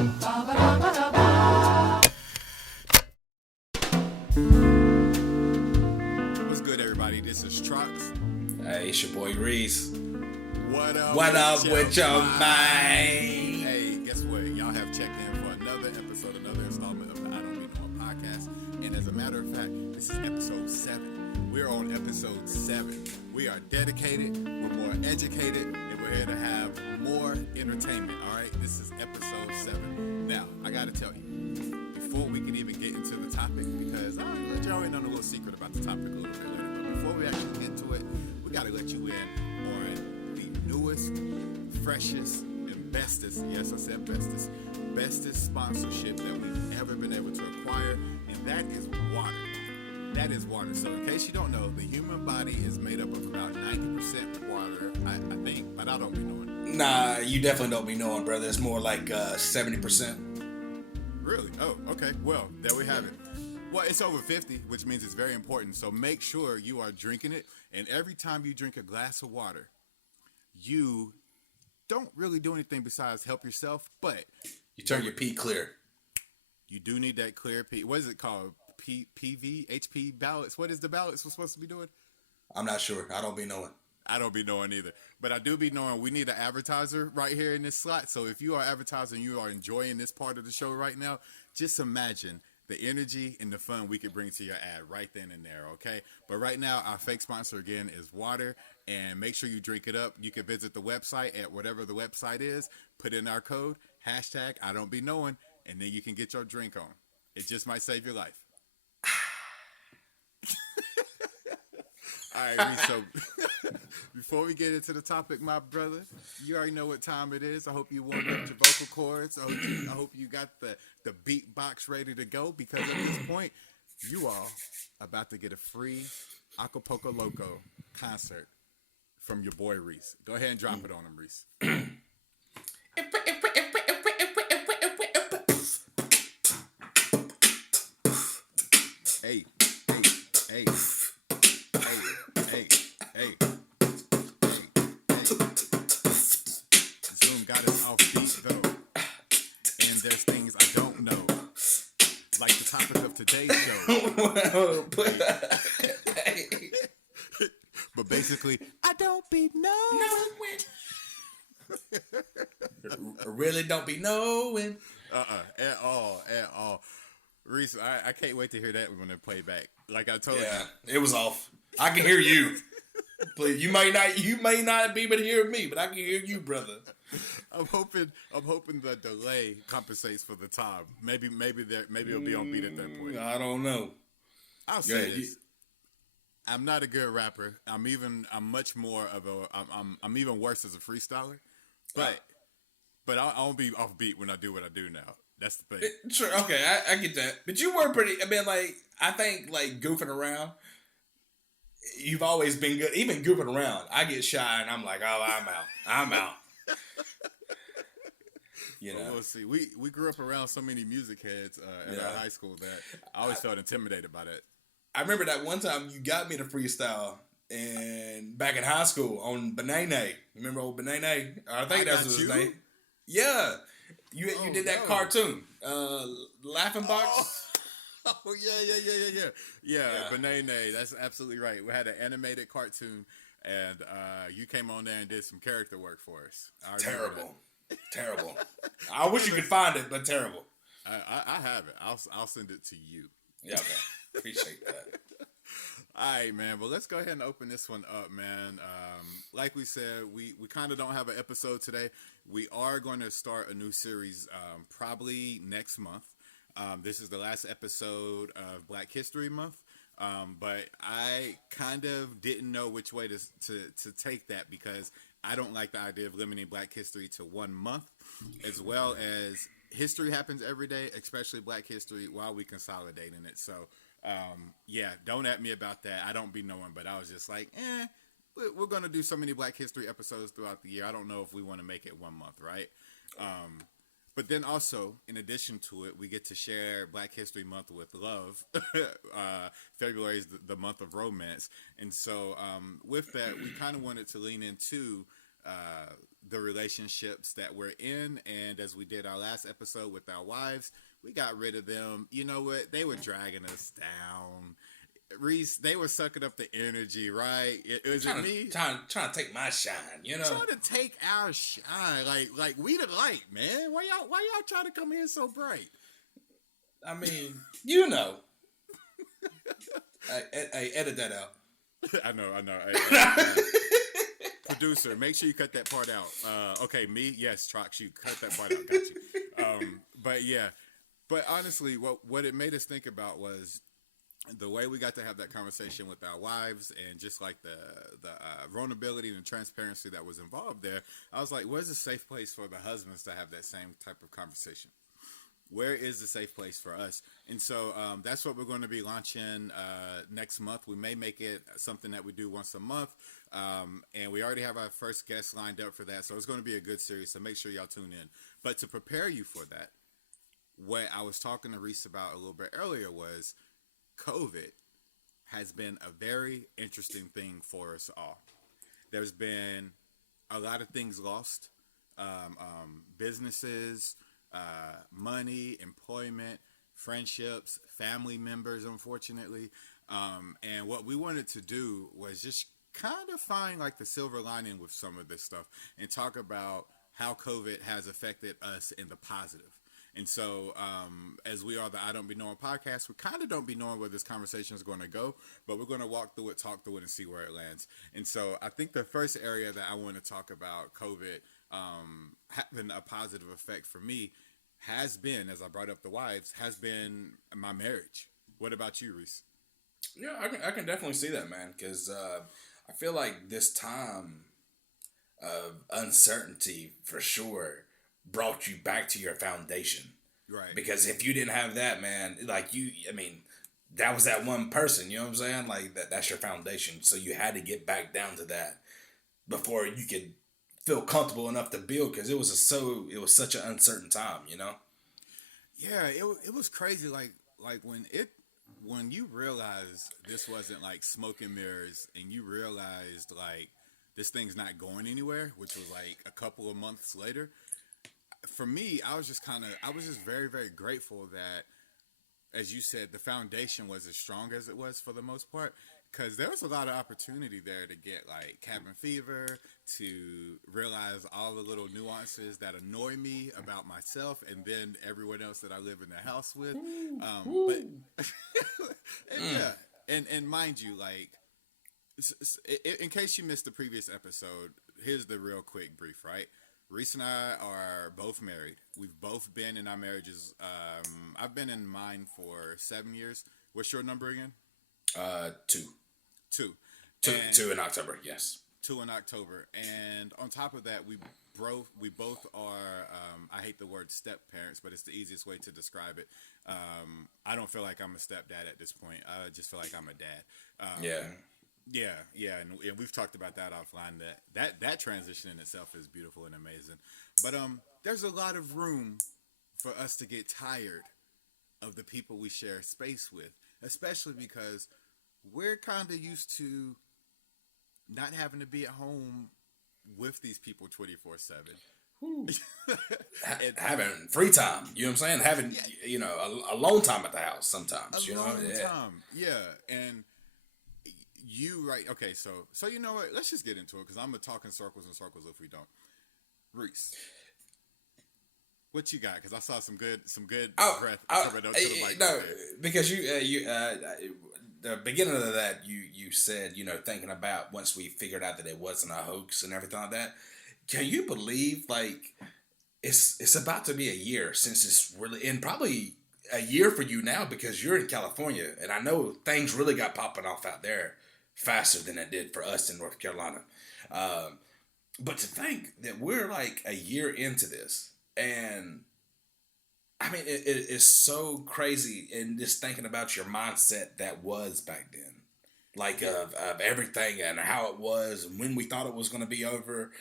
What's good, everybody? This is Trox. Hey, it's your boy Reese. What up? What up with your mind? Hey, guess what? Y'all have checked in for another episode, another installment of the IDontBeKnowing podcast. And as a matter of fact, this is episode 7. We're on episode 7. We are dedicated, we're more educated, and we're here to have more entertainment. All right, this is episode 7. Now, I gotta tell you, before we can even get into the topic, because I let y'all in on a little secret about the topic a little bit later, but before we actually get into it, we gotta let you in on the newest, freshest, and bestest, yes, I said bestest sponsorship that we've ever been able to acquire, and that is water. That is water. So in case you don't know, the human body is made up of about 90% water, I think, but I don't be knowing. Nah, you definitely don't be knowing, brother. It's more like 70%. Really? Oh, okay. Well, there we have it. Well, it's over 50, which means it's very important. So make sure you are drinking it. And every time you drink a glass of water, you don't really do anything besides help yourself, but You turn your pee clear. you do need that clear P. What is it called? PV? HP ballots? What is the ballots we're supposed to be doing? I'm not sure. I don't be knowing. I don't be knowing either. But I do be knowing we need an advertiser right here in this slot. So if you are advertising, you are enjoying this part of the show right now, just imagine the energy and the fun we could bring to your ad right then and there, okay? But right now, our fake sponsor, again, is water. And make sure you drink it up. You can visit the website at whatever the website is. Put in our code, hashtag I don't be knowing, and then you can get your drink on. It just might save your life. All right, Reese, so before we get into the topic, my brother, you already know what time it is. I hope you warmed up your vocal cords. I hope you got the beat box ready to go, because at this point, you all about to get a free Acapulco Loco concert from your boy Reese. Go ahead and drop it on him, Reese. Hey, hey, hey. Zoom got us off beat though, and there's things I don't know, like the topic of today's show. But basically, I don't be knowing. Really don't be knowing. At all. Reese, I can't wait to hear that when they play back. Like I told Yeah, you, it was off. I can hear you. Please, you may not be able to hear me, but I can hear you, brother. I'm hoping the delay compensates for the time. Maybe it'll be on beat at that point. I don't know. I'll say this. I'm not a good rapper. I'm much more of I'm even worse as a freestyler. But I'll be off beat when I do what I do now. That's the thing. Sure, okay, I get that. But you were pretty, I think, goofing around, you've always been good. Even goofing around, I get shy and I'm like, oh, I'm out. You know. Well, we'll see. We grew up around so many music heads at our high school that I always felt intimidated by that. I remember that one time you got me to freestyle, and back in high school on Banane. Remember old Banane? I think that's his name. Yeah. You did that cartoon, Laughing Box. Oh yeah. Banane. That's absolutely right. We had an animated cartoon, and you came on there and did some character work for us. Terrible. I wish you could find it, but terrible. I have it. I'll send it to you. Yeah, okay. Appreciate that. All right, man. Well, let's go ahead and open this one up, man. Like we said, we kind of don't have an episode today. We are going to start a new series probably next month. This is the last episode of Black History Month. But I kind of didn't know which way to take that, because I don't like the idea of limiting Black history to 1 month, as well as history happens every day, especially Black history, while we consolidating it. So, don't at me about that. I don't be knowing, but I was just like, we're going to do so many Black history episodes throughout the year. I don't know if we want to make it 1 month, right? But then also, in addition to it, we get to share Black History Month with love. February is the month of romance. And so with that, we kind of wanted to lean into the relationships that we're in. And as we did our last episode with our wives, we got rid of them. You know what? They were dragging us down. Reese, they were sucking up the energy, right? Was it me? Trying to take my shine, you know? Trying to take our shine. Like we the light, man. Why y'all trying to come here so bright? I mean, you know. Hey, edit that out. I know. Producer, make sure you cut that part out. Okay, me, yes, Trox, you cut that part out. Got you. But yeah, but honestly, what it made us think about was the way we got to have that conversation with our wives, and just like the vulnerability and transparency that was involved there. I was like, where's a safe place for the husbands to have that same type of conversation? Where is the safe place for us? And so that's what we're going to be launching next month. We may make it something that we do once a month. And we already have our first guest lined up for that. So it's going to be a good series. So make sure y'all tune in. But to prepare you for that, what I was talking to Reese about a little bit earlier was COVID has been a very interesting thing for us all. There's been a lot of things lost, businesses, money, employment, friendships, family members, unfortunately. And what we wanted to do was just kind of find like the silver lining with some of this stuff and talk about how COVID has affected us in the positive. And so, as we are the IDontBeKnowing podcast, we kind of don't be knowing where this conversation is going to go, but we're going to walk through it, talk through it, and see where it lands. And so, I think the first area that I want to talk about COVID having a positive effect for me has been, as I brought up the wives, has been my marriage. What about you, Reese? Yeah, I can definitely see that, man, because I feel like this time of uncertainty, for sure, brought you back to your foundation. Right. Because if you didn't have that, man, like that was that one person, you know what I'm saying? Like that's your foundation. So you had to get back down to that before you could feel comfortable enough to build, because it was such an uncertain time, you know? Yeah, it was crazy. Like when you realize this wasn't like smoke and mirrors, and you realized like this thing's not going anywhere, which was like a couple of months later. For me, I was just very, very grateful that, as you said, the foundation was as strong as it was for the most part, because there was a lot of opportunity there to get like cabin fever, to realize all the little nuances that annoy me about myself and then everyone else that I live in the house with. But and mind you, like, in case you missed the previous episode, here's the real quick brief, right? Reese and I are both married. We've both been in our marriages. I've been in mine for 7 years. What's your number again? 2. 2 in October, yes. 2 in October. And on top of that, we both are, I hate the word step parents, but it's the easiest way to describe it. I don't feel like I'm a stepdad at this point. I just feel like I'm a dad. Yeah, and we've talked about that offline. That transition in itself is beautiful and amazing. But there's a lot of room for us to get tired of the people we share space with, especially because we're kind of used to not having to be at home with these people 24/7. Having free time, you know what I'm saying? Having alone time at the house sometimes. Time, yeah, and. You right? Okay, so you know what? Let's just get into it, because I'm gonna talk in circles and circles if we don't. Reese, what you got? Because I saw some good breath coming up to the mic. No, because you the beginning of that you said, thinking about once we figured out that it wasn't a hoax and everything like that. Can you believe like it's about to be a year since it's really, and probably a year for you now because you're in California, and I know things really got popping off out there faster than it did for us in North Carolina. But to think that we're like a year into this, and I mean, it is so crazy, and just thinking about your mindset that was back then, like of everything and how it was and when we thought it was going to be over,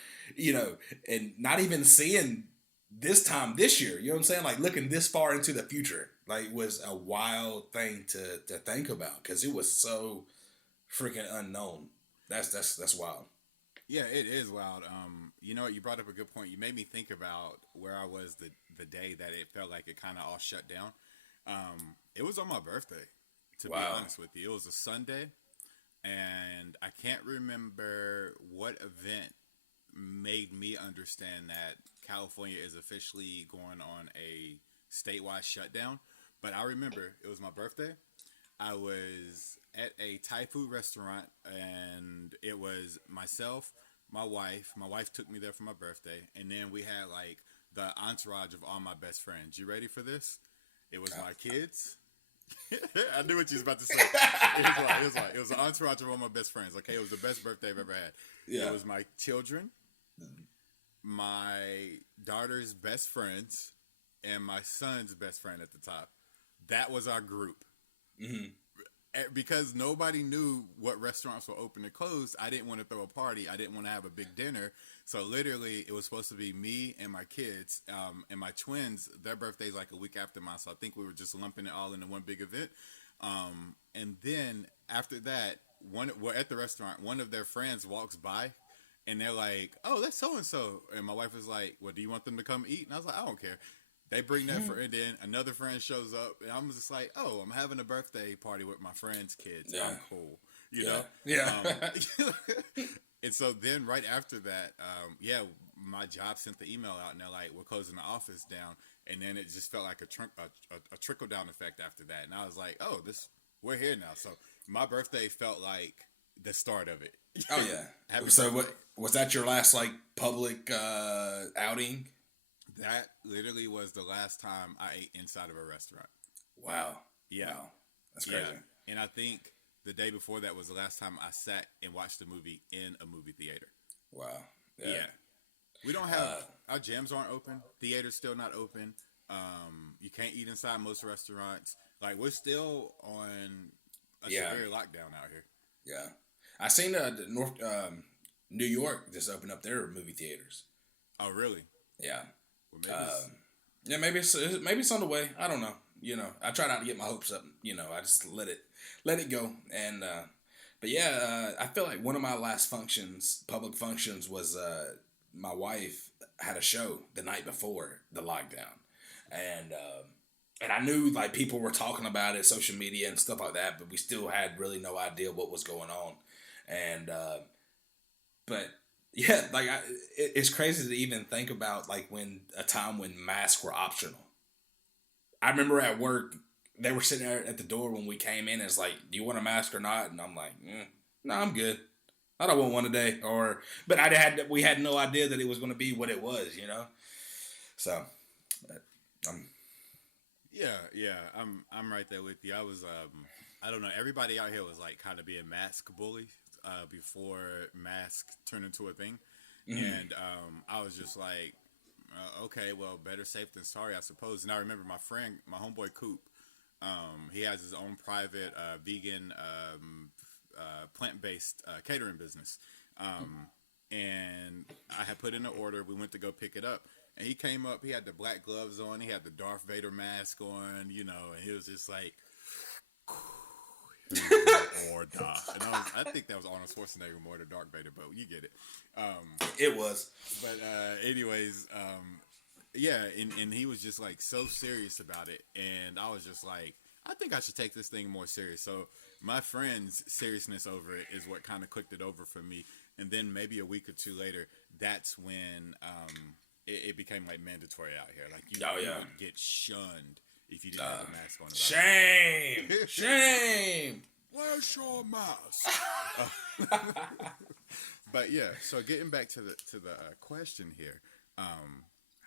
and not even seeing this time this year, you know what I'm saying? Like looking this far into the future, like was a wild thing to think about, because it was so freaking unknown. That's wild. Yeah, it is wild. You know what? You brought up a good point. You made me think about where I was the day that it felt like it kind of all shut down. It was on my birthday, to be Wow. honest with you. It was a Sunday, and I can't remember what event made me understand that California is officially going on a statewide shutdown. But I remember it was my birthday. I was at a Thai food restaurant, and it was myself, my wife. My wife took me there for my birthday, and then we had like the entourage of all my best friends. You ready for this? It was my kids. I knew what you was about to say. It was an entourage of all my best friends. Okay, it was the best birthday I've ever had. Yeah. It was my children, my daughter's best friends, and my son's best friend at the top. That was our group. Mm-hmm. Because nobody knew what restaurants were open and closed, I didn't want to throw a party. I didn't want to have a big dinner. So literally, it was supposed to be me and my kids, and my twins. Their birthday's like a week after mine, so I think we were just lumping it all into one big event. And then after that, we're at the restaurant. One of their friends walks by, and they're like, "Oh, that's so and so." And my wife was like, "Well, do you want them to come eat?" And I was like, "I don't care." They bring that friend in. Another friend shows up, and I'm just like, "Oh, I'm having a birthday party with my friend's kids. Yeah. I'm cool, you know." Yeah. And so then right after that, my job sent the email out, and they're like, "We're closing the office down." And then it just felt like a trickle down effect after that, and I was like, "Oh, we're here now." So my birthday felt like the start of it. Oh yeah. Happy So birthday. what was that your last like public outing? That literally was the last time I ate inside of a restaurant. Wow. Yeah. Wow. That's crazy. Yeah. And I think the day before that was the last time I sat and watched a movie in a movie theater. Wow. Yeah. We don't have our gyms aren't open. Theater's still not open. You can't eat inside most restaurants. Like we're still on a severe lockdown out here. Yeah. I seen New York just open up their movie theaters. Oh really? Yeah. Well, maybe it's on the way. I don't know. You know, I try not to get my hopes up. You know, I just let it go. And but yeah, I feel like one of my last public functions, was my wife had a show the night before the lockdown, and I knew like people were talking about it, social media and stuff like that, but we still had really no idea what was going on, and but. Yeah, like it's crazy to even think about like when a time when masks were optional. I remember at work they were sitting there at the door when we came in. And it's like, "Do you want a mask or not?" And I'm like, "No, I'm good. I don't want one today." But we had no idea that it was going to be what it was, you know. So, yeah, I'm right there with you. I was I don't know. Everybody out here was like kind of being mask bully before mask turned into a thing, and I was just like, okay, well, better safe than sorry, I suppose. And I remember my homeboy Coop. He has his own private vegan plant-based catering business, and I had put in an order. We went to go pick it up. And he came up, he had the black gloves on, he had the Darth Vader mask on, you know, and he was just like, or die. And I think that was Arnold Schwarzenegger more than Darth Vader, but you get it. it was. But anyways, yeah, and he was just like so serious about it, and I was just like, I think I should take this thing more serious. So my friend's seriousness over it is what kind of clicked it over for me, and then maybe a week or two later, that's when it became like mandatory out here. Like you would get shunned if you didn't have a mask on. Shame, shame. Where's your mask? But yeah, so getting back to the question here,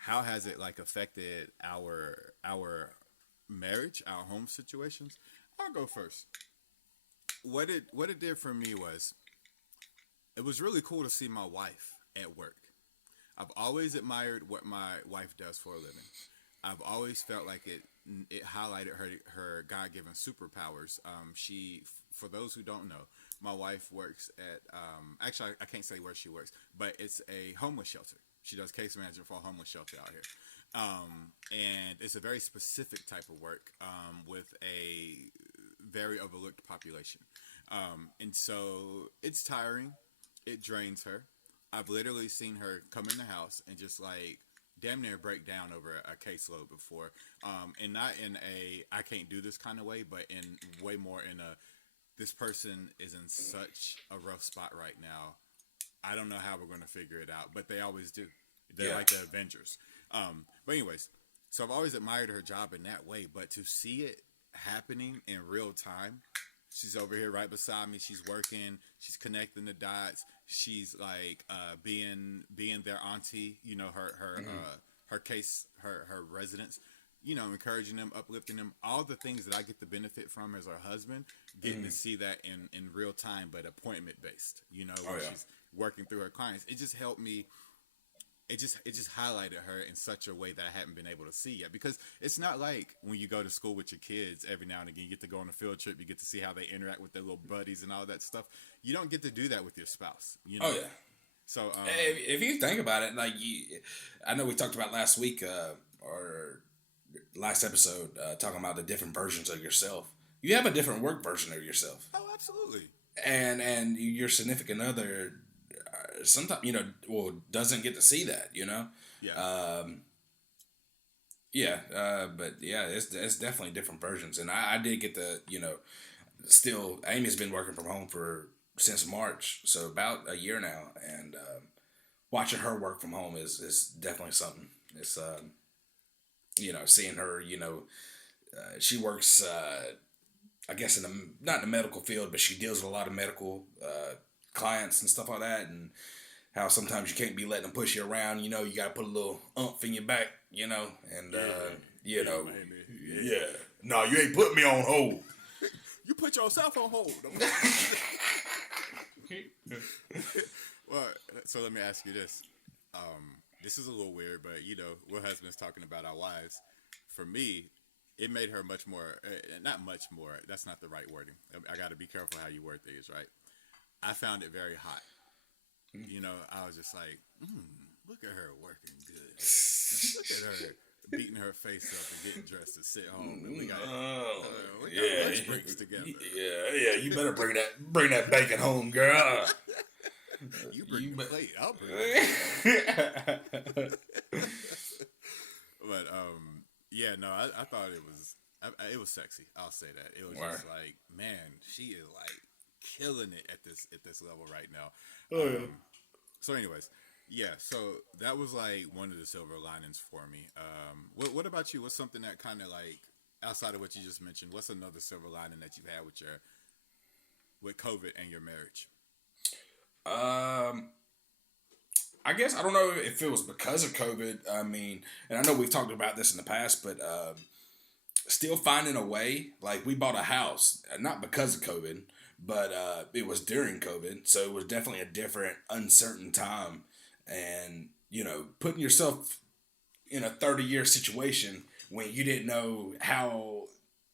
how has it like affected our marriage, our home situations? I'll go first. What it did for me was, it was really cool to see my wife at work. I've always admired what my wife does for a living. I've always felt like it highlighted her God-given superpowers. For those who don't know, my wife works at actually I can't say where she works, but it's a homeless shelter. She does case management for a homeless shelter out here, and it's a very specific type of work with a very overlooked population, and so it's tiring. It drains her. I've literally seen her come in the house and just like damn near break down over a caseload before, and not in a I can't do this kind of way, but in way more in a this person is in such a rough spot right now. I don't know how we're going to figure it out, but they always do. They're like the Avengers. But anyways, so I've always admired her job in that way, but to see it happening in real time, she's over here right beside me. She's working. She's connecting the dots. She's like being their auntie. You know, her case, her residents. You know, encouraging them, uplifting them. All the things that I get the benefit from as her husband, getting to see that in real time, but appointment based. You know, where she's working through her clients. It just helped me. It just highlighted her in such a way that I hadn't been able to see yet. Because it's not like when you go to school with your kids, every now and again you get to go on a field trip, you get to see how they interact with their little buddies and all that stuff. You don't get to do that with your spouse. You know? Oh yeah. So if you think about it, like I know we talked about last week or last episode talking about the different versions of yourself. You have a different work version of yourself. Oh, absolutely. And your significant other. Sometimes doesn't get to see that, but it's definitely different versions, and I did get to still Amy's been working from home since March, so about a year now, and watching her work from home is definitely something. It's seeing her, she works I guess not in the medical field, but she deals with a lot of medical clients and stuff like that, and how sometimes you can't be letting them push you around. You got to put a little oomph in your back. And no, you ain't put me on hold. You put yourself on hold. Well, so let me ask you this. This is a little weird, but we're husbands talking about our wives. For me, it made her much more. Not much more. That's not the right wording. I got to be careful how you word things, right? I found it very hot. I was just like, look at her working good. Look at her beating her face up and getting dressed to sit home. And we got lunch breaks together. Yeah. You better bring that bacon home, girl. You bring the plate. I'll bring it. But I thought it was sexy. I'll say that. It was just like, man, she is like killing it at this level right now. So anyways, so that was like one of the silver linings for me. What about you? What's something that kind of like outside of what you just mentioned? What's another silver lining that you've had with COVID and your marriage? I guess I don't know if it was because of COVID. I mean, and I know we've talked about this in the past, but still finding a way. Like we bought a house, not because of COVID. But it was during COVID, so it was definitely a different, uncertain time. And, putting yourself in a 30-year situation when you didn't know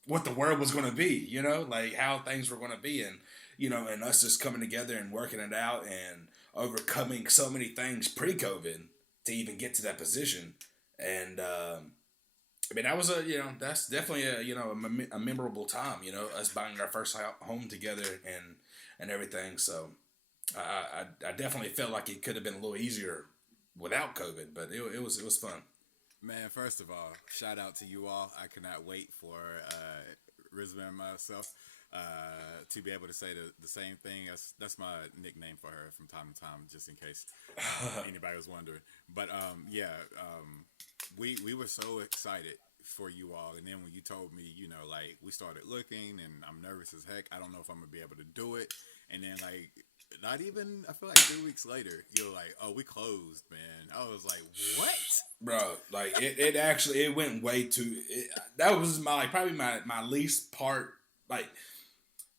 what the world was going to be, like how things were going to be. And, and us just coming together and working it out and overcoming so many things pre-COVID to even get to that position. And, I mean, that was that's definitely a memorable time, us buying our first home together and everything. So I definitely felt like it could have been a little easier without COVID, but it was fun. Man, first of all, shout out to you all. I cannot wait for Rizma and myself to be able to say the same thing. That's my nickname for her from time to time, just in case anybody was wondering. But we were so excited for you all, and then when you told me, like we started looking, and I'm nervous as heck. I don't know if I'm gonna be able to do it. And then like not even I feel like 3 weeks later, you're like, oh, we closed, man. I was like, what, bro? Like it actually it went way too. That was probably my least part. Like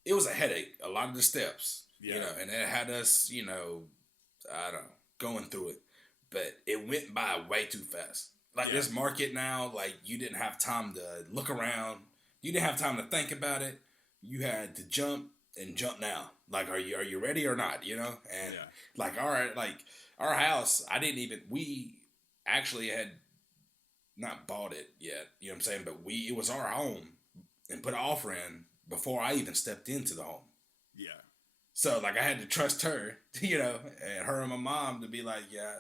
it was a headache. A lot of the steps, and it had us, I don't know, going through it, but it went by way too fast. Like this market now, like you didn't have time to look around. You didn't have time to think about it. You had to jump now. Like, are you ready or not? And like our house, we actually had not bought it yet. You know what I'm saying? But it was our home and put an offer in before I even stepped into the home. Yeah. So, like, I had to trust her, and her and my mom to be like, yeah,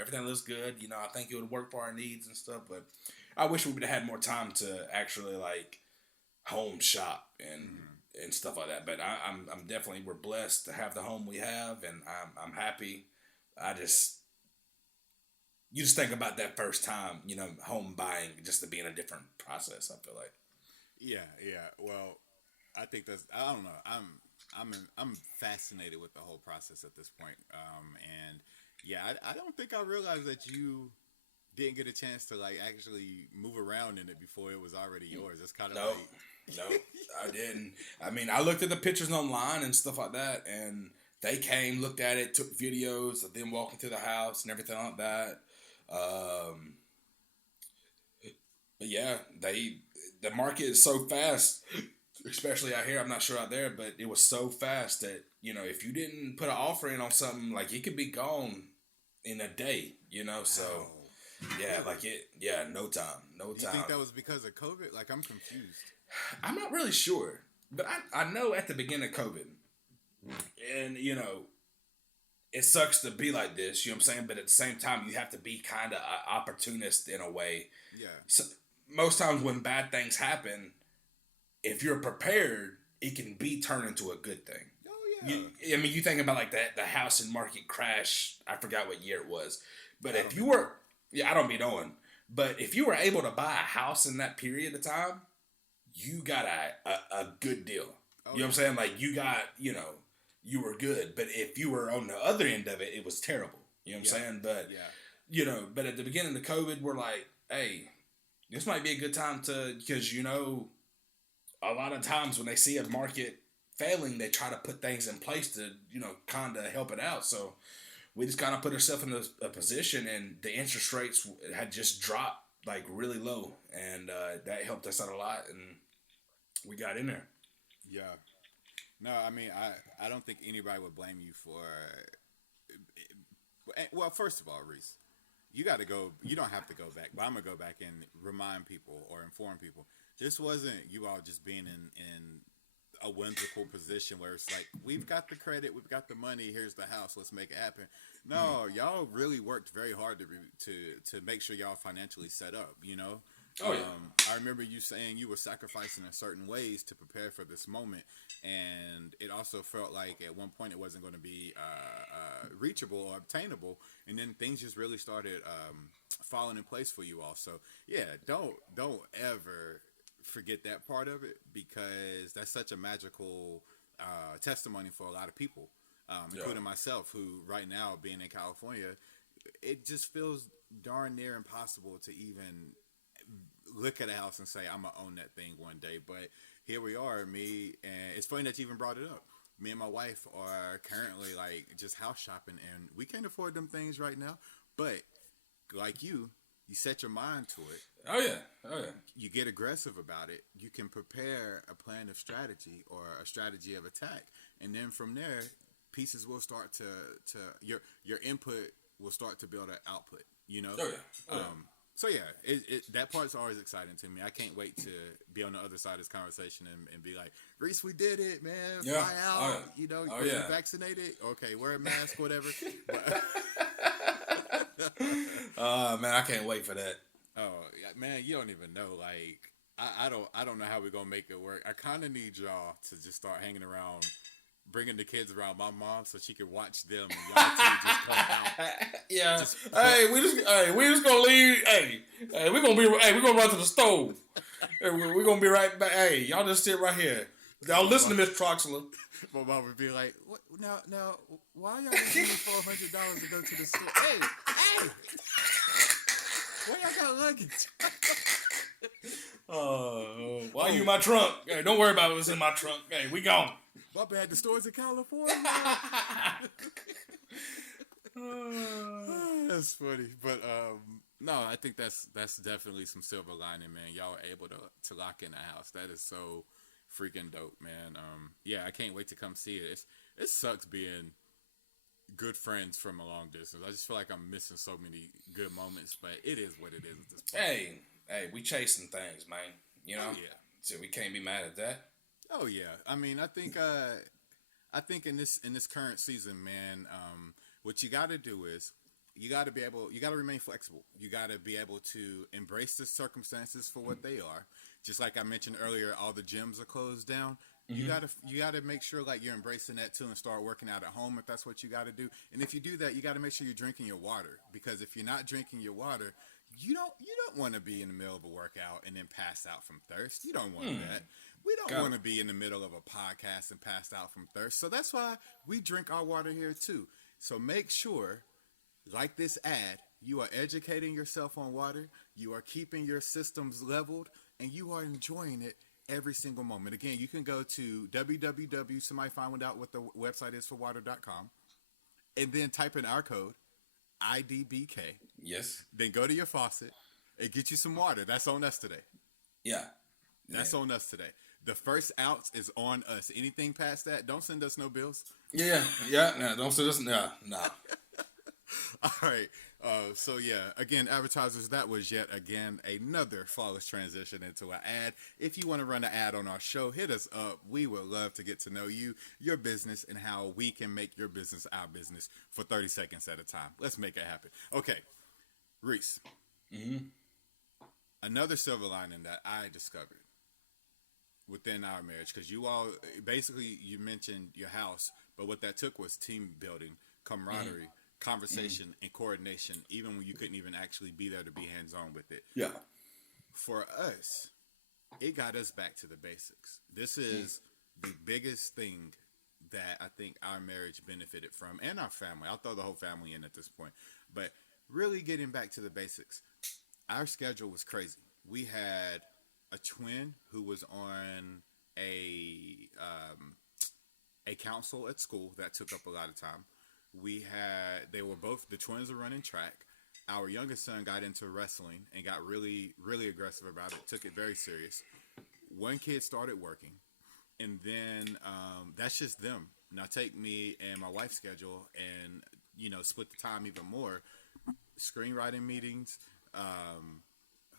everything looks good. I think it would work for our needs and stuff. But I wish we would have had more time to actually, like, home shop and stuff like that. But I'm definitely, we're blessed to have the home we have, and I'm happy. You just think about that first time, home buying, just to be in a different process, I feel like. Yeah, yeah. Well, I think I don't know. I'm fascinated with the whole process at this point. And yeah, I don't think I realized that you didn't get a chance to like actually move around in it before it was already yours. It's kind of no, I didn't. I mean, I looked at the pictures online and stuff like that, and they came, looked at it, took videos of them walking through the house and everything like that. But yeah, the market is so fast, especially out here. I'm not sure out there, but it was so fast that if you didn't put an offer in on something, like it could be gone in a day. So yeah, no time. Do you think that was because of COVID? Like, I'm confused. I'm not really sure, but I know at the beginning of COVID, and it sucks to be like this. You know what I'm saying? But at the same time, you have to be kind of an opportunist in a way. Yeah. So, most times when bad things happen, if you're prepared, it can be turned into a good thing. Oh yeah. You think about like that the housing market crash. I forgot what year it was, but if you were, I don't be knowing. But if you were able to buy a house in that period of time, you got a good deal. You know what I'm saying? Like you got, you were good. But if you were on the other end of it, it was terrible. You know what I'm saying? But but at the beginning of COVID, we're like, hey, this might be a good time because a lot of times when they see a market failing, they try to put things in place to, kind of help it out. So we just kind of put ourselves in a position, and the interest rates had just dropped like really low, and that helped us out a lot, and we got in there. Yeah. No, I mean, I don't think anybody would blame you for. Well, first of all, Reese, you got to go. You don't have to go back, but I'm gonna go back and remind people or inform people. This wasn't you all just being in a whimsical position where it's like, we've got the credit, we've got the money, here's the house, let's make it happen. No, y'all really worked very hard to make sure y'all financially set up. Oh yeah. I remember you saying you were sacrificing in certain ways to prepare for this moment, and it also felt like at one point it wasn't going to be reachable or obtainable, and then things just really started falling in place for you all. So yeah, don't ever forget that part of it, because that's such a magical testimony for a lot of people, including myself, who right now being in California, it just feels darn near impossible to even look at a house and say I'm gonna own that thing one day. But here we are, and it's funny that you even brought it up. Me and my wife are currently like just house shopping, and we can't afford them things right now, but like you set your mind to it. Oh yeah. You get aggressive about it. You can prepare a plan of strategy or a strategy of attack, and then from there, pieces will start to your input will start to build an output. Oh yeah. So yeah, that part's always exciting to me. I can't wait to be on the other side of this conversation and be like, Reese, we did it, man. Yeah. Fly out. You vaccinated. Okay, wear a mask, whatever. But, man, I can't wait for that. oh man, you don't even know. Like, I don't know how we're gonna make it work. I kind of need y'all to just start hanging around, bringing the kids around my mom so she can watch them. And y'all two just come out. Yeah. We just gonna leave. Hey, we're gonna run to the stove. We're gonna be right back. Hey, y'all just sit right here. Y'all listen to Miss Troxler. My mom would be like, "What? Now, why y'all giving me $400 to go to the store? Hey, why y'all got luggage?" Why you in my trunk? Hey, don't worry about what's in my trunk. Hey, we gone. Bubba had the stores in California. That's funny, but no, I think that's definitely some silver lining, man. Y'all are able to lock in a house. That is so freaking dope, man. Yeah, I can't wait to come see it. It sucks being good friends from a long distance. I just feel like I'm missing so many good moments, but it is what it is at this point. Hey, we chasing things, man. Oh, yeah. So we can't be mad at that. Oh yeah. I mean, I think I think in this current season, man, what you got to do is you got to remain flexible. You got to be able to embrace the circumstances for what they are. Just like I mentioned earlier, all the gyms are closed down. You gotta make sure like you're embracing that too and start working out at home if that's what you got to do. And if you do that, you got to make sure you're drinking your water, because if you're not drinking your water, you don't want to be in the middle of a workout and then pass out from thirst. You don't want that. We don't want to be in the middle of a podcast and pass out from thirst. So that's why we drink our water here too. So make sure, like this ad, you are educating yourself on water, you are keeping your systems leveled, and you are enjoying it every single moment. Again, you can go to www, somebody find out what the website is for water.com, and then type in our code, IDBK. Yes. Then go to your faucet and get you some water. That's on us today. Yeah. That's on us today. The first ounce is on us. Anything past that, don't send us no bills. Yeah. No, don't send us. No. All right. So yeah, again, advertisers, that was yet again another flawless transition into an ad. If you want to run an ad on our show, hit us up. We would love to get to know you, your business, and how we can make your business our business for 30 seconds at a time. Let's make it happen. Okay, Reese. Another silver lining that I discovered within our marriage, because you all basically, you mentioned your house, but what that took was team building, camaraderie, conversation, and coordination, even when you couldn't even actually be there to be hands-on with it. Yeah. For us, it got us back to the basics. This is the biggest thing that I think our marriage benefited from, and our family. I'll throw the whole family in at this point. But really getting back to the basics. Our schedule was crazy. We had a twin who was on a council at school that took up a lot of time. The twins were running track. Our youngest son got into wrestling and got really, really aggressive about it, took it very serious. One kid started working, and then that's just them. Now take me and my wife's schedule and, split the time even more. Screenwriting meetings,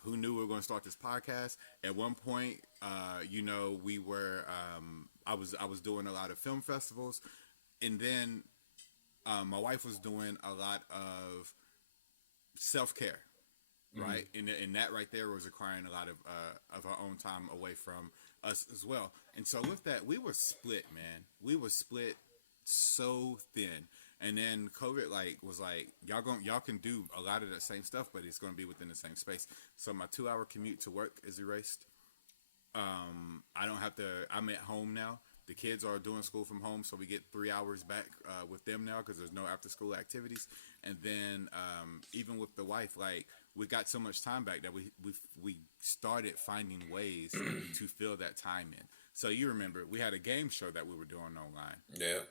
who knew we were going to start this podcast? At one point, we were, I was doing a lot of film festivals, and then my wife was doing a lot of self-care, right? And that right there was requiring a lot of her own time away from us as well. And so with that, we were split, man. We were split so thin. And then COVID was like, y'all can do a lot of that same stuff, but it's going to be within the same space. So my 2-hour commute to work is erased. I don't have to. I'm at home now. The kids are doing school from home, so we get 3 hours back with them now because there's no after-school activities. And then even with the wife, we got so much time back that we started finding ways to fill that time in. So you remember, we had a game show that we were doing online. Yeah.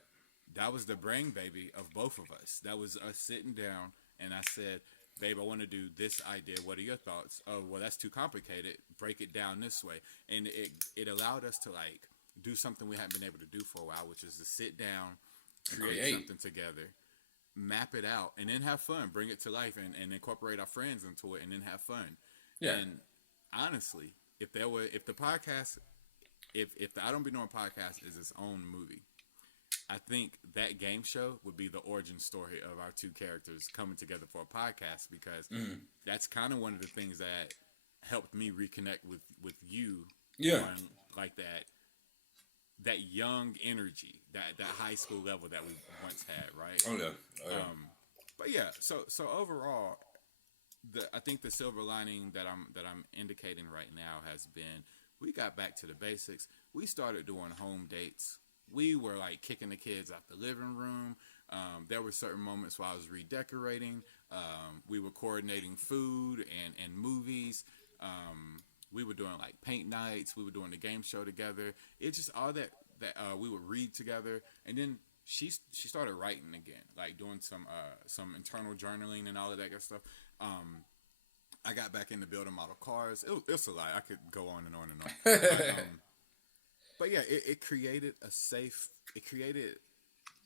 That was the brain baby of both of us. That was us sitting down, and I said, babe, I want to do this idea. What are your thoughts? Oh, well, that's too complicated. Break it down this way. And it allowed us to, do something we hadn't been able to do for a while, which is to sit down, create something together, map it out, and then have fun. Bring it to life and incorporate our friends into it, and then have fun. Yeah. And honestly, if the podcast, if the I Don't Be Knowing podcast is its own movie, I think that game show would be the origin story of our two characters coming together for a podcast, because that's kind of one of the things that helped me reconnect with you. Yeah. On, that young energy, that high school level that we once had, right? Oh yeah. But yeah, so overall, I think the silver lining that I'm indicating right now has been, we got back to the basics. We started doing home dates. We were kicking the kids out the living room. There were certain moments while I was redecorating. We were coordinating food and movies. We were doing paint nights. We were doing the game show together. It's just all that we would read together. And then she started writing again, doing some internal journaling and all of that good stuff. I got back into building model cars. It's a lot. I could go on and on and on. But yeah, it created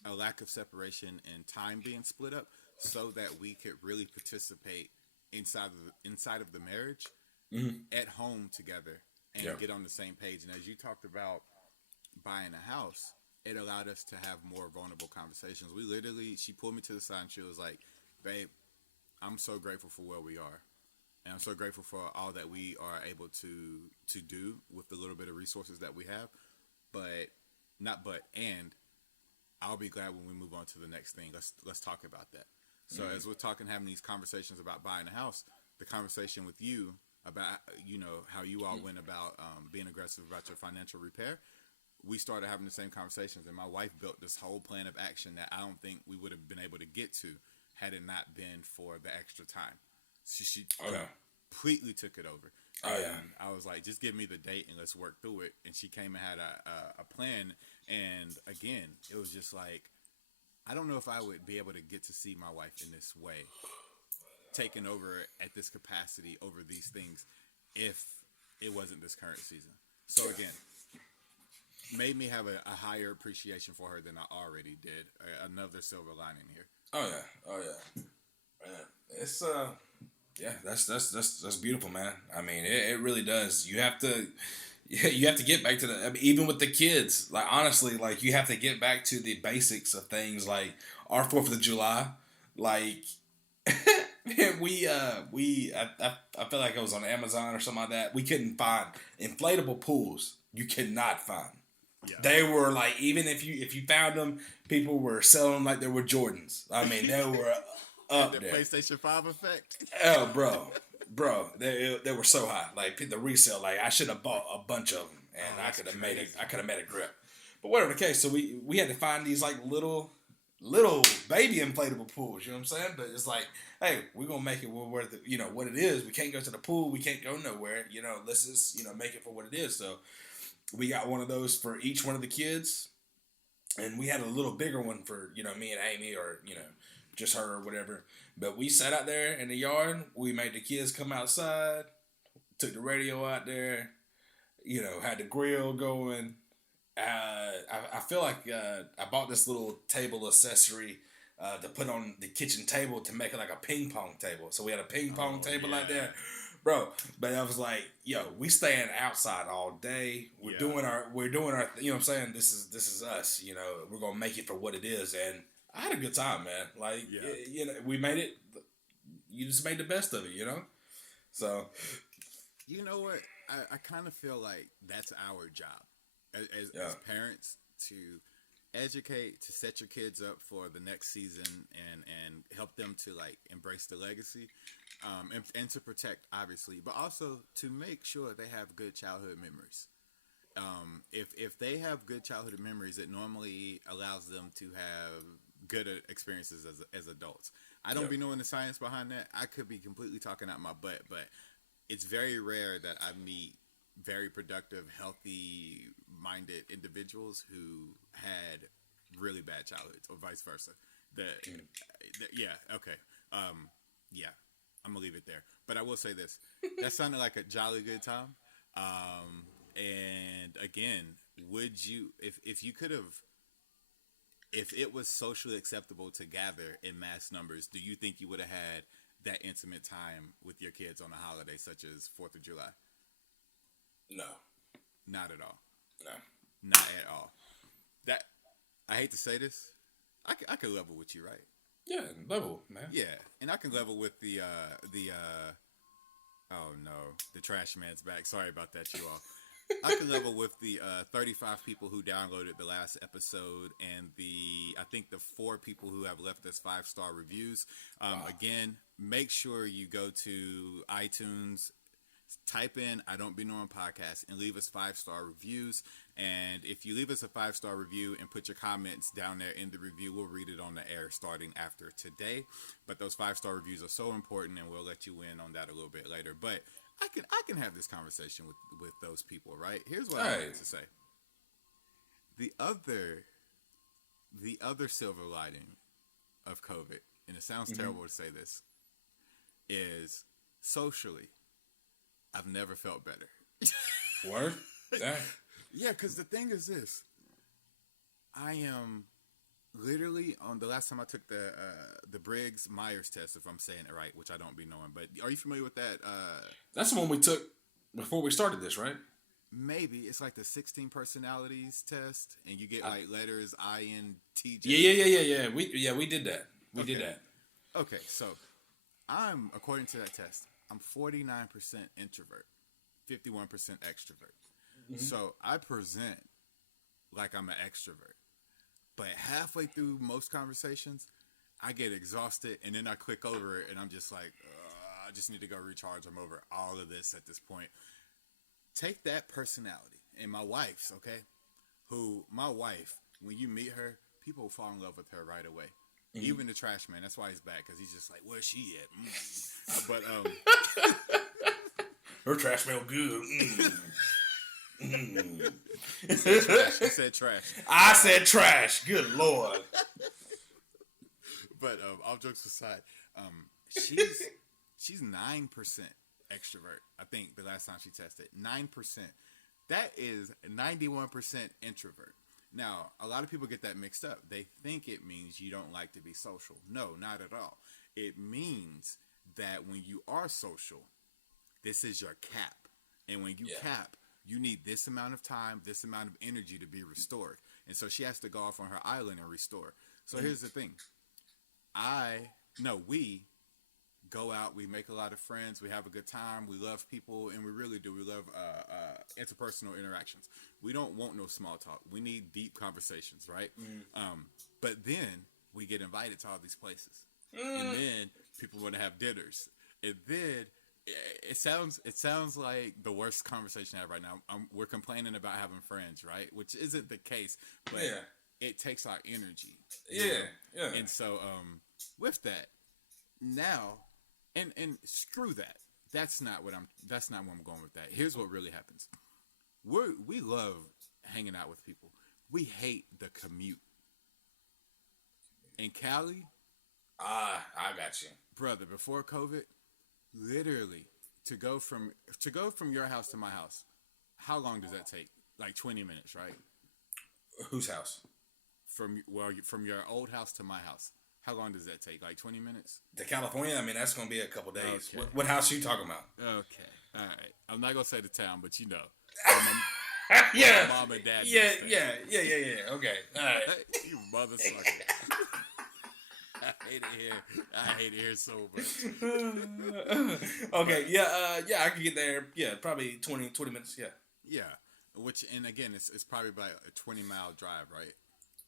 a lack of separation and time being split up, so that we could really participate inside of the marriage, at home together, and get on the same page. And as you talked about buying a house, it allowed us to have more vulnerable conversations. She pulled me to the side and she was like, babe, I'm so grateful for where we are. And I'm so grateful for all that we are able to do with the little bit of resources that we have. And I'll be glad when we move on to the next thing. Let's talk about that. So as we're having these conversations about buying a house, the conversation with you about, how you all went about being aggressive about your financial repair, we started having the same conversations, and my wife built this whole plan of action that I don't think we would have been able to get to had it not been for the extra time. She completely took it over. I was like, just give me the date and let's work through it. And she came and had a plan. And again, it was just like, I don't know if I would be able to get to see my wife in this way, taking over at this capacity over these things, if it wasn't this current season. So again, made me have a higher appreciation for her than I already did. Another silver lining here. Oh yeah. Man, it's that's beautiful, man. I mean, it really does. You have to get back to the. I mean, even with the kids, like honestly, like you have to get back to the basics of things, like our 4th of July, like. Man, I feel like it was on Amazon or something like that. We couldn't find inflatable pools. You could not find. Yeah. They were like, even if you found them, people were selling them like they were Jordans. I mean, they were up the there. PlayStation 5 effect. Oh, bro, they were so high. Like the resale, like I should have bought a bunch of them, and I could have made a grip. But whatever the case, so we had to find these like little baby inflatable pools. You know what I'm saying? But it's like, hey, we're gonna make it where what it is. We can't go to the pool. We can't go nowhere. Let's just make it for what it is. So. We got one of those for each one of the kids, and we had a little bigger one for, me and Amy or, just her or whatever. But we sat out there in the yard. We made the kids come outside, took the radio out there, had the grill going. I feel like I bought this little table accessory to put on the kitchen table to make it like a ping pong table. So we had a ping pong table out there. Bro, but I was like, yo, we staying outside all day. We're doing our, you know what I'm saying? This is us, we're going to make it for what it is. And I had a good time, man. Like, we made it. You just made the best of it, So. You know what? I kind of feel like that's our job as parents to educate, to set your kids up for the next season and help them to like embrace the legacy. And to protect, obviously, but also to make sure they have good childhood memories. If they have good childhood memories, it normally allows them to have good experiences as adults. I don't be knowing the science behind that. I could be completely talking out my butt, but it's very rare that I meet very productive, healthy-minded individuals who had really bad childhoods, or vice versa. I'm gonna leave it there. But I will say this: that sounded like a jolly good time. And again, would you, if you could have, if it was socially acceptable to gather in mass numbers, do you think you would have had that intimate time with your kids on a holiday such as 4th of July? No, not at all. No, not at all. That I hate to say this, I could level with you, right? Yeah, level, man. Yeah, and I can level with the trash man's back. Sorry about that, you all. I can level with the 35 people who downloaded the last episode and I think the 4 people who have left us 5-star reviews. Wow. Again, make sure you go to iTunes, type in IDontBeKnowing podcast and leave us 5-star reviews. And if you leave us a 5-star review and put your comments down there in the review, we'll read it on the air starting after today. But those 5-star reviews are so important, and we'll let you in on that a little bit later. But I can have this conversation with those people, right? Here's what I wanted to say. The other silver lining of COVID, and it sounds terrible to say this, is socially, I've never felt better. Word? Yeah, because the thing is this. I am literally on the last time I took the Briggs-Myers test, if I'm saying it right, which I don't be knowing. But are you familiar with that? That's the one we took before we started this, right? maybe it's like the 16 personalities test, and you get like letters INTJ. Yeah. We did that. We did that. Okay, so according to that test, I'm 49% introvert, 51% extrovert. Mm-hmm. So I present like I'm an extrovert, but halfway through most conversations, I get exhausted, and then I click over it, and I'm just like, I just need to go recharge. I'm over all of this at this point. Take that personality, and my wife's, okay? My wife, when you meet her, people fall in love with her right away. Mm-hmm. Even the trash man. That's why he's back, because he's just like, where's she at? But, her trash smell good. He said trash. He said trash. I said trash. Good Lord. But all jokes aside, she's 9% extrovert. I think the last time she tested 9%. That is 91% introvert. Now, a lot of people get that mixed up. They think it means you don't like to be social. No, not at all. It means that when you are social, this is your cap. And when you cap, you need this amount of time, this amount of energy to be restored. And so she has to go off on her island and restore. So here's the thing. We go out, we make a lot of friends, we have a good time, we love people, and we really do. We love interpersonal interactions. We don't want no small talk. We need deep conversations, right? But then we get invited to all these places. And then people want to have dinners. And then it sounds like the worst conversation I have right now. We're complaining about having friends, right? Which isn't the case, but it takes our energy. Yeah. And so with that, now, and screw that. That's not where I'm going with that. Here's what really happens. We love hanging out with people. We hate the commute. In Cali, I got you, brother. Before COVID, literally to go from your house to my house, how long does that take? Like 20 minutes, right? Whose house? From your old house to my house. How long does that take? Like 20 minutes? To California? I mean, that's going to be a couple days. Okay. What house are you talking about? Okay. All right. I'm not going to say the town, but you know. Yeah. My mom and dad. Yeah. Okay. All right. You mother sucker. I hate it here so much. Okay. Yeah. I can get there. Yeah. Probably 20 minutes. Yeah. Yeah. Which, and again, it's probably about a 20-mile drive, right?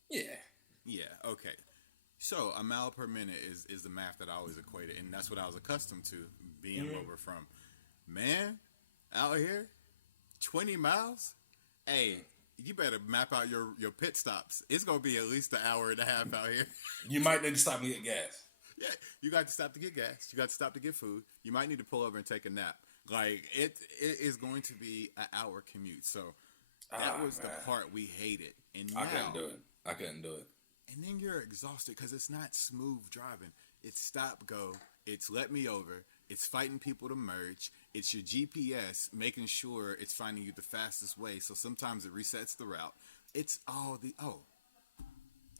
Yeah. Yeah. Okay. So a mile per minute is the math that I always equated, and that's what I was accustomed to being where we're from. Man, out here, 20 miles? Hey, you better map out your pit stops. It's going to be at least an hour and a half out here. You might need to stop and get gas. Yeah, you got to stop to get gas. You got to stop to get food. You might need to pull over and take a nap. Like, it is going to be an hour commute. So that was the part we hated. And now, I couldn't do it. And then you're exhausted because it's not smooth driving. It's stop, go. It's let me over. It's fighting people to merge. It's your GPS making sure it's finding you the fastest way. So sometimes it resets the route. It's all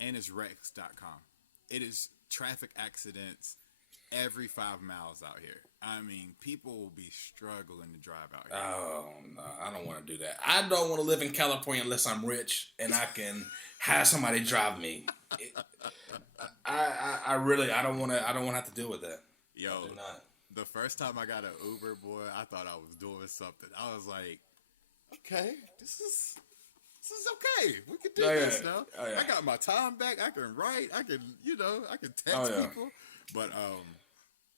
and it's Rex.com. It is traffic accidents every 5 miles out here. I mean, people will be struggling to drive out here. Oh, no, I don't want to do that. I don't want to live in California unless I'm rich and I can have somebody drive me. I don't want to have to deal with that. Yo, the first time I got an Uber, boy, I thought I was doing something. I was like, okay, this is okay. We can do this now. Oh, yeah. I got my time back. I can write. I can text people. But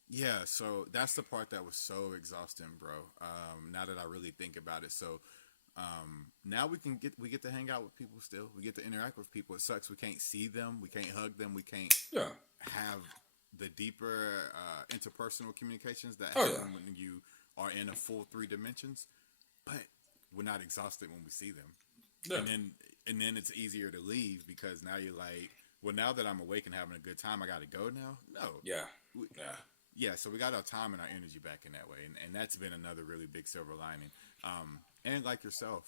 yeah, so that's the part that was so exhausting, bro. Now that I really think about it, so now we get to hang out with people still. We get to interact with people. It sucks we can't see them, we can't hug them, we can't have the deeper interpersonal communications that happen when you are in a full 3 dimensions. But we're not exhausted when we see them. Yeah. And then it's easier to leave because now you're like, well, now that I'm awake and having a good time, I got to go now? No. Yeah, so we got our time and our energy back in that way. And that's been another really big silver lining. And like yourself,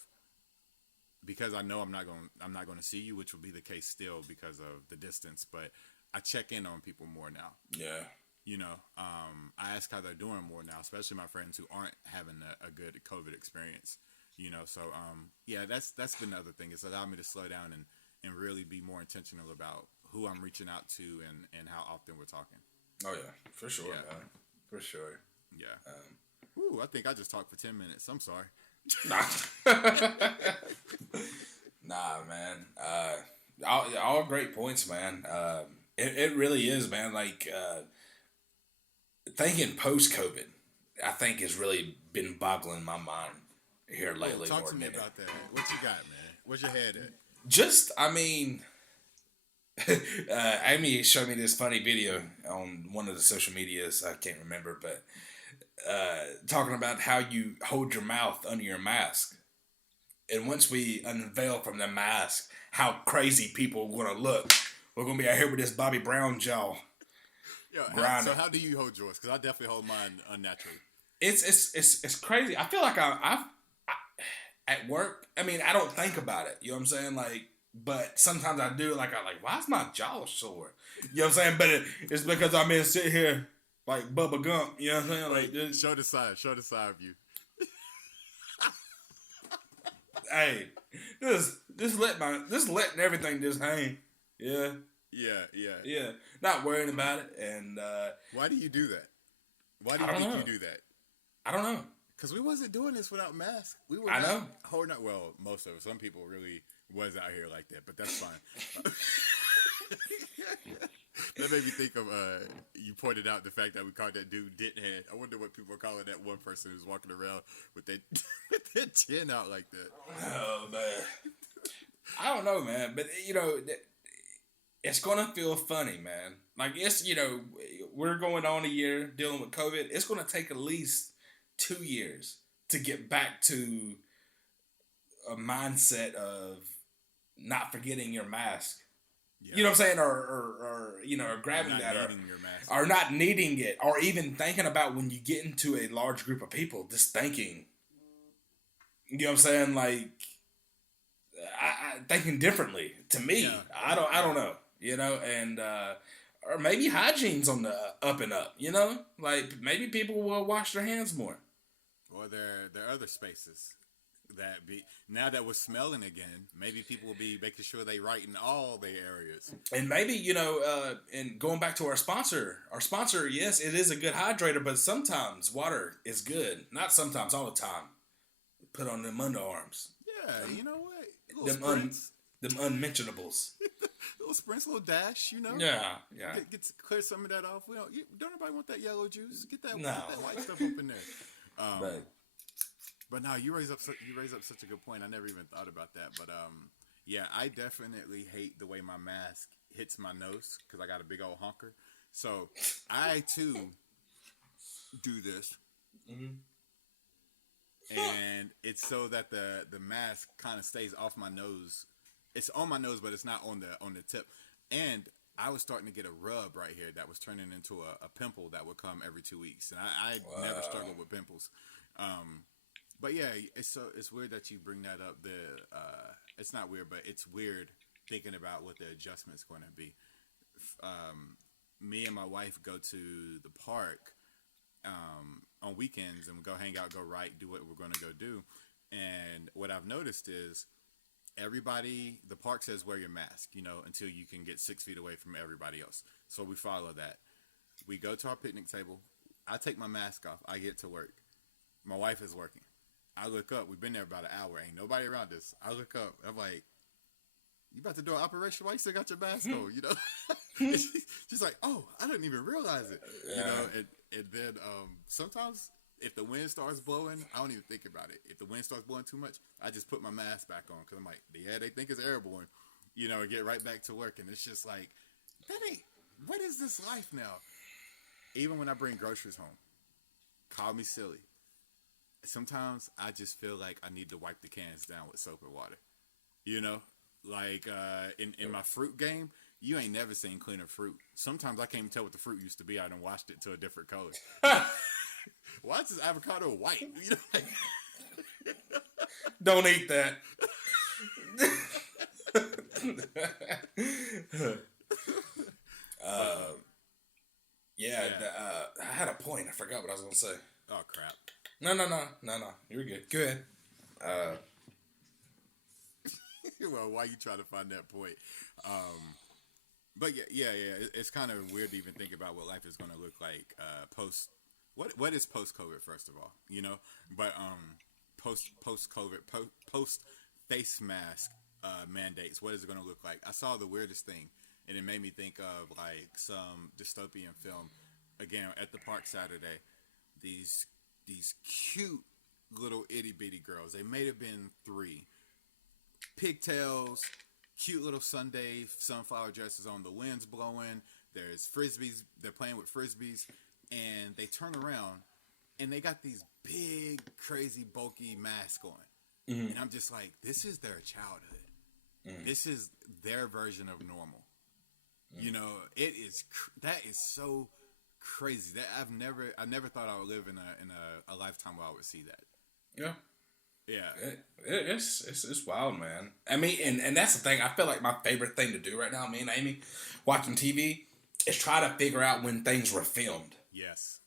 because I know I'm not going to see you, which will be the case still because of the distance, but I check in on people more now. Yeah. You know, I ask how they're doing more now, especially my friends who aren't having a good COVID experience. You know, so yeah, that's been the other thing. It's allowed me to slow down and really be more intentional about who I'm reaching out to and how often we're talking. Oh yeah, for sure, man. For sure. Yeah. Ooh, I think I just talked for 10 minutes. I'm sorry. Nah. Nah, man. All great points, man. It really is, man. Like thinking post COVID, I think has really been boggling my mind here lately. Talk to me about that. What you got, man? Where's your head at? Just, I mean, Amy showed me this funny video on one of the social medias. I can't remember, but talking about how you hold your mouth under your mask. And once we unveil from the mask how crazy people are going to look, we're going to be out here with this Bobby Brown jaw. Yo, so how do you hold yours? Because I definitely hold mine unnaturally. It's crazy. I feel like I at work, I mean, I don't think about it. You know what I'm saying? Like, but sometimes I do. Like, why is my jaw sore? You know what I'm saying? But it's because I'm in sit here like Bubba Gump. You know what I'm saying? Like, this. Show the side view. Hey, just letting everything just hang. Yeah. Yeah. Not worrying about it. And why do you do that? Why do you think you do that? I don't know. Because we wasn't doing this without masks. We were. I know. Holding up. Well, most of us. Some people really was out here like that, but that's fine. That made me think of you pointed out the fact that we called that dude Dent Head. I wonder what people are calling that one person who's walking around with their chin out like that. Oh man, I don't know, man, but you know, it's gonna feel funny, man. Like it's, you know, we're going on a year dealing with COVID. It's gonna take at least 2 years to get back to a mindset of not forgetting your mask. Yeah. You know what I'm saying? Or you know, or grabbing that, or not needing it, or even thinking about when you get into a large group of people, just thinking. You know what I'm saying? Like, I thinking differently. To me, yeah. I don't know. You know, and or maybe hygiene's on the up and up. You know, like maybe people will wash their hands more. Or there are other spaces that be now that we're smelling again. Maybe people will be making sure they right in all their areas. And maybe, you know, and going back to our sponsor, yes, it is a good hydrator, but sometimes water is good. Not sometimes, all the time. Put on them underarms. Yeah, you know what? Them unmentionables. Little sprints, little dash, you know. Yeah. Get to clear some of that off. Don't nobody want that yellow juice. Get that white stuff up in there. But no, you raise up such a good point. I never even thought about that. But yeah, I definitely hate the way my mask hits my nose because I got a big old honker. So I too do this. Mm-hmm. And it's so that the mask kind of stays off my nose. It's on my nose, but it's not on the tip. And I was starting to get a rub right here that was turning into a pimple that would come every 2 weeks. And I never struggled with pimples. But yeah, it's weird that you bring that up. It's not weird, but it's weird thinking about what the adjustment's going to be. Me and my wife go to the park on weekends and we go hang out, go ride, do what we're going to go do. And what I've noticed is the park says wear your mask, you know, until you can get 6 feet away from everybody else. So we follow that. We go to our picnic table. I take my mask off. I get to work. My wife is working. I look up. We've been there about an hour. Ain't nobody around us. I look up. I'm like, you about to do an operation? Why you still got your mask on? You know? She's like, oh, I didn't even realize it. Yeah. You know, and then sometimes if the wind starts blowing, I don't even think about it. If the wind starts blowing too much, I just put my mask back on because I'm like, yeah, they think it's airborne. You know, and get right back to work. And it's just like, what is this life now? Even when I bring groceries home, call me silly. Sometimes I just feel like I need to wipe the cans down with soap and water. You know? Like in my fruit game, you ain't never seen cleaner fruit. Sometimes I can't even tell what the fruit used to be. I done washed it to a different color. Why is this avocado white? You know? Don't eat that. I had a point. I forgot what I was going to say. Oh, crap. No. You're good. Go ahead. Well, why you trying to find that point? But yeah. It's kind of weird to even think about what life is going to look like post. What is post COVID? First of all, but post COVID, post face mask mandates. What is it going to look like? I saw the weirdest thing, and it made me think of like some dystopian film. Again, at the park Saturday, these cute little itty bitty girls. They may have been 3. Pigtails, cute little Sunday sunflower dresses on. The wind's blowing. There's frisbees. They're playing with frisbees, and they turn around, and they got these big, crazy, bulky masks on. Mm-hmm. And I'm just like, this is their childhood. Mm-hmm. This is their version of normal. Mm-hmm. It is. That is so crazy. That I never thought I would live in a lifetime where I would see that. Yeah. Yeah. It's wild, man. I mean, and that's the thing. I feel like my favorite thing to do right now, me and Amy, watching TV, is try to figure out when things were filmed. Yes.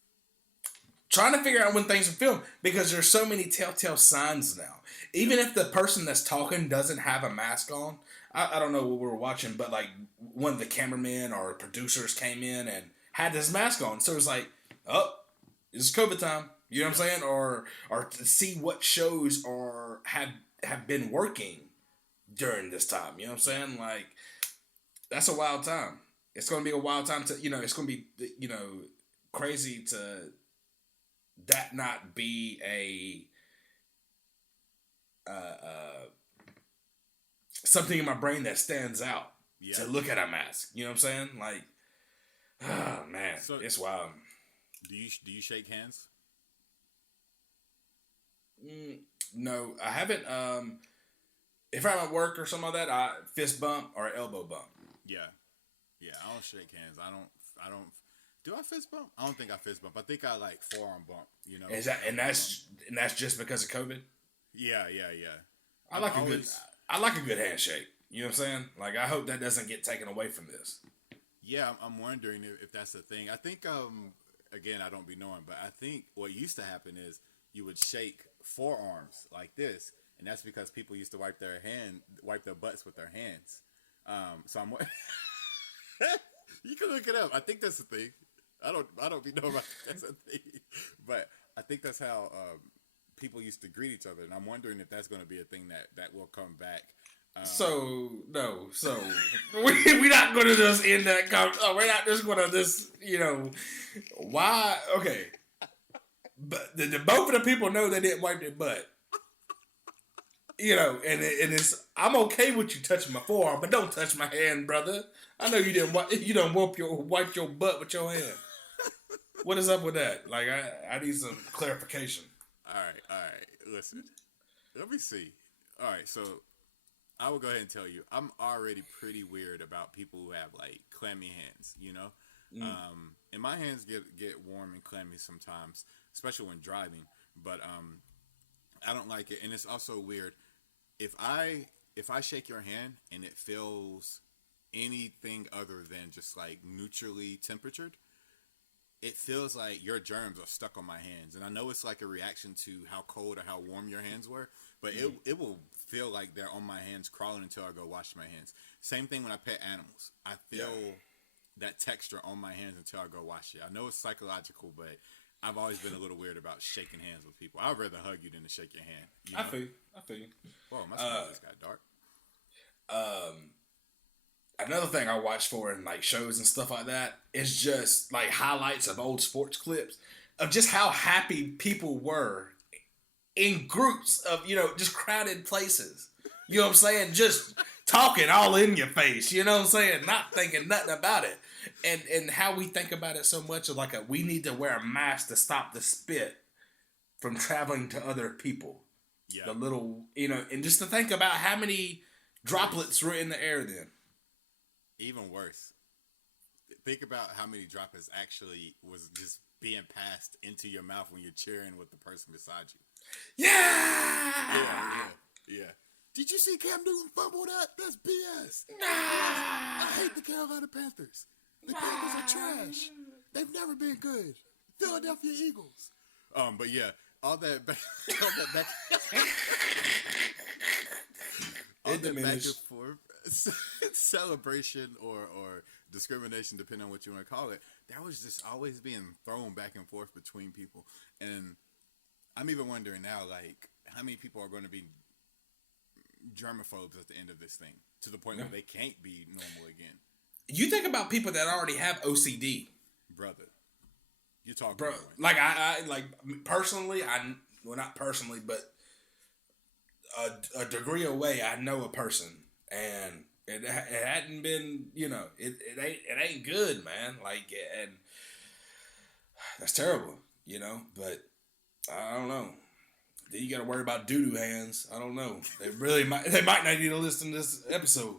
Trying to figure out when things are filmed, because there's so many telltale signs now. Even if the person that's talking doesn't have a mask on, I don't know what we were watching, but like one of the cameramen or producers came in and had this mask on. So it was like, oh, it's COVID time. You know what I'm saying? Or to see what shows have been working during this time. You know what I'm saying? Like, that's a wild time. It's going to be a wild time to, it's going to be, crazy to that not be something in my brain that stands out to look at a mask. You know what I'm saying? Like, oh man, so, it's wild. Do you shake hands? No, I haven't. If I'm at work or something like that, I fist bump or elbow bump. Yeah, I don't shake hands. I don't. Do I fist bump? I don't think I fist bump. I think I like forearm bump. Is that and that's just because of COVID? Yeah. I like a good handshake. You know what I'm saying? Like, I hope that doesn't get taken away from this. Yeah, I'm wondering if that's the thing. I think again, I don't be knowing, but I think what used to happen is you would shake forearms like this, and that's because people used to wipe their butts with their hands. So I'm. You can look it up. I think that's the thing. I don't be knowing about that's a thing, but I think that's how people used to greet each other, and I'm wondering if that's going to be a thing that will come back. We're not going to just end that. We're not just going to just why? Okay, but the both of the people know they didn't wipe their butt. And it's, I'm okay with you touching my forearm, but don't touch my hand, brother. I know you didn't. You don't wipe your butt with your hand. What is up with that? Like, I need some clarification. All right. Listen, let me see. All right, so I will go ahead and tell you, I'm already pretty weird about people who have like clammy hands. And my hands get warm and clammy sometimes, especially when driving. But I don't like it, and it's also weird if I shake your hand and it feels anything other than just like neutrally temperatured, it feels like your germs are stuck on my hands. And I know it's like a reaction to how cold or how warm your hands were, but it will feel like they're on my hands crawling until I go wash my hands. Same thing when I pet animals. I feel that texture on my hands until I go wash it. I know it's psychological, but I've always been a little weird about shaking hands with people. I'd rather hug you than to shake your hand. I feel you. Whoa, my skin just got dark. Another thing I watch for in like shows and stuff like that is just like highlights of old sports clips of just how happy people were in groups of, just crowded places. You know what I'm saying? Just talking all in your face. You know what I'm saying? Not thinking nothing about it. And how we think about it so much of like we need to wear a mask to stop the spit from traveling to other people. Yeah. The little, and just to think about how many droplets were in the air then. Even worse. Think about how many droplets actually was just being passed into your mouth when you're cheering with the person beside you. Yeah. Did you see Cam Newton fumble that? That's BS. I hate the Carolina Panthers. The Panthers are trash. They've never been good. Philadelphia Eagles. But yeah, all that back. All that back and forth celebration or discrimination, depending on what you want to call it, that was just always being thrown back and forth between people. And I'm even wondering now, like, how many people are going to be germaphobes at the end of this thing, to the point where they can't be normal again. You think about people that already have OCD, brother. You talk, bro. Like I like personally, well, not personally, but a degree away, I know a person, and it hadn't been, it ain't good, man. Like, and that's terrible, But I don't know. Then you got to worry about doo-doo hands. I don't know. They might not need to listen to this episode.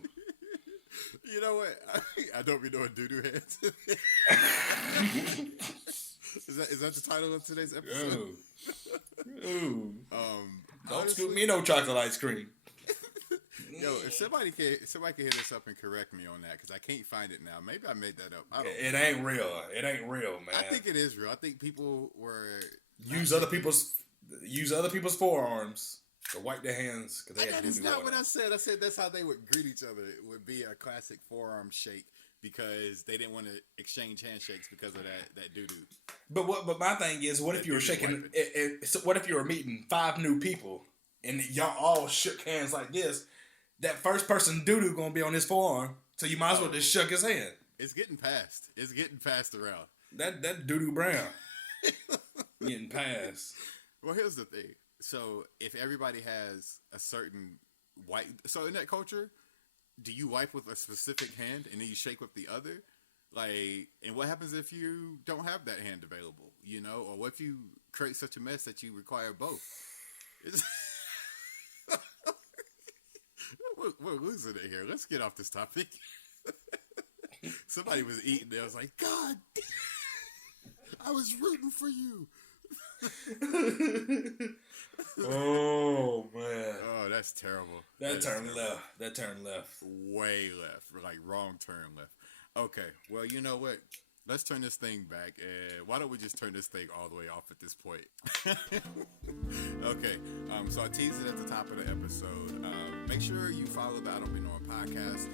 You know what? I don't be doing doo-doo hands. Is that the title of today's episode? Ooh. Don't scoop me no chocolate ice cream. Yo, if somebody can hit us up and correct me on that, because I can't find it now. Maybe I made that up. I don't It ain't real. It ain't real, man. I think it is real. I think people were use other people's forearms to wipe their hands. That's not what I said. I said that's how they would greet each other. It would be a classic forearm shake, because they didn't want to exchange handshakes because of that doo-doo. But my thing is, what if you were shaking? What if you were meeting 5 new people and y'all all shook hands like this? That first person doo-doo gonna be on his forearm, so you might as well just shook his hand. It's getting passed. It's getting passed around. That doo-doo brown getting passed. Well, here's the thing. So if everybody has a certain so in that culture, do you wipe with a specific hand and then you shake with the other? Like, and what happens if you don't have that hand available? Or what if you create such a mess that you require both? We're losing it here. Let's get off this topic. Somebody was eating there. I was like, God, I was rooting for you. Oh, man. Oh, that's terrible. That turned left. That turned left. Way left. Like, wrong turn left. Okay, well, you know what? Let's turn this thing back. And why don't we just turn this thing all the way off at this point? Okay, so I teased it at the top of the episode. Make sure you follow the IDontBeKnowing podcast.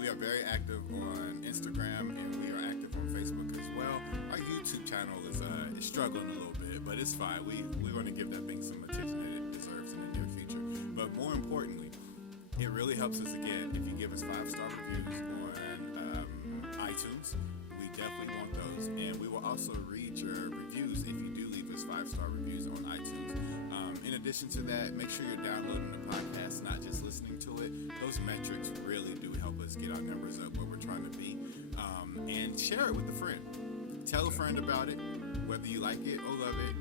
We are very active on Instagram, and we are active on Facebook as well. Our YouTube channel is struggling a little bit, but it's fine. We're going to give that thing some attention that it deserves in the near future. But more importantly, it really helps us, again, if you give us 5-star reviews on iTunes. We definitely want those, and we will also read your reviews if you do leave us 5-star reviews on iTunes. In addition to that, make sure you're downloading the podcast, not just listening to it. Those metrics really do help us get our numbers up where we're trying to be. And share it with a friend. Tell a friend about it, whether you like it or love it,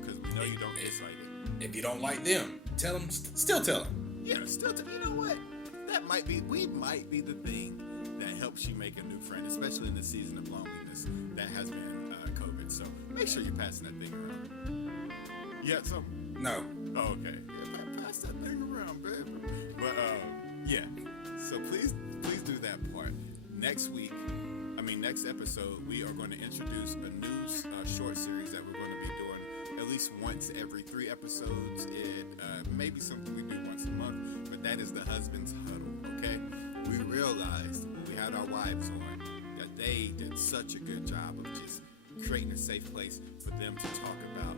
because we know you don't dislike it. If you don't like them, tell them. Still tell them. Yeah, still tell. You know what? We might be the thing that helps you make a new friend, especially in this season of loneliness that has been COVID. So make sure you're passing that thing around. Yeah, so no. Oh, okay. Yeah, pass that thing around, baby. But yeah. So please do that part. Next episode, we are going to introduce a new short series that we're going to be doing at least once every 3 episodes. It may be something we do once a month, but that is the Husband's Huddle. Okay. We realized when we had our wives on that they did such a good job of just creating a safe place for them to talk about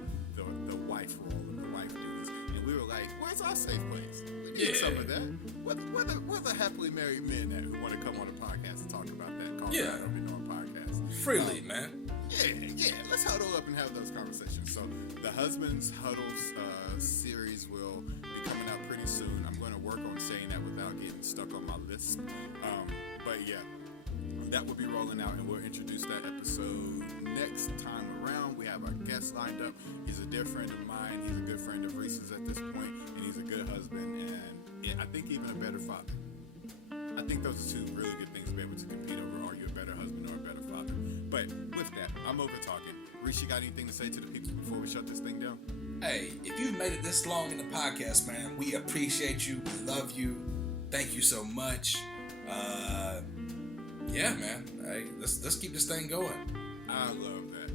the wife role and the wife duties. And we were like, where's our safe place? We need some of that. We're the happily married men that who want to come on a podcast and talk about that. Call it IDontBeKnowing podcast. Freely, man. Yeah. Let's huddle up and have those conversations. So the Husband's Huddles series will be coming out pretty soon. I'm going to work on saying that without getting stuck on my list. But yeah, that will be rolling out, and we'll introduce that episode next time around. We have our guest lined up. He's a dear friend of mine. He's a good friend of Reese's at this point, and he's a good husband, and I think even a better father. I think those are 2 really good things to be able to compete over. Are you a better husband or a better father? But with that, I'm over talking. Reese, you got anything to say to the people before we shut this thing down? Hey, if you've made it this long in the podcast, man, we appreciate you. We love you. Thank you so much. Yeah, man. Hey, let's keep this thing going. I love that.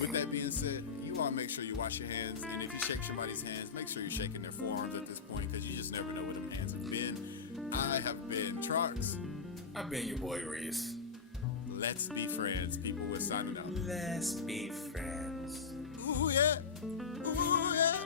With that being said, you of all, make sure you wash your hands. And if you shake somebody's hands, make sure you're shaking their forearms at this point, because you just never know where them hands have been. I have been Trox. I've been your boy Reese. Let's be friends. People, we're signing out. Let's be friends. Ooh, yeah. Ooh, yeah.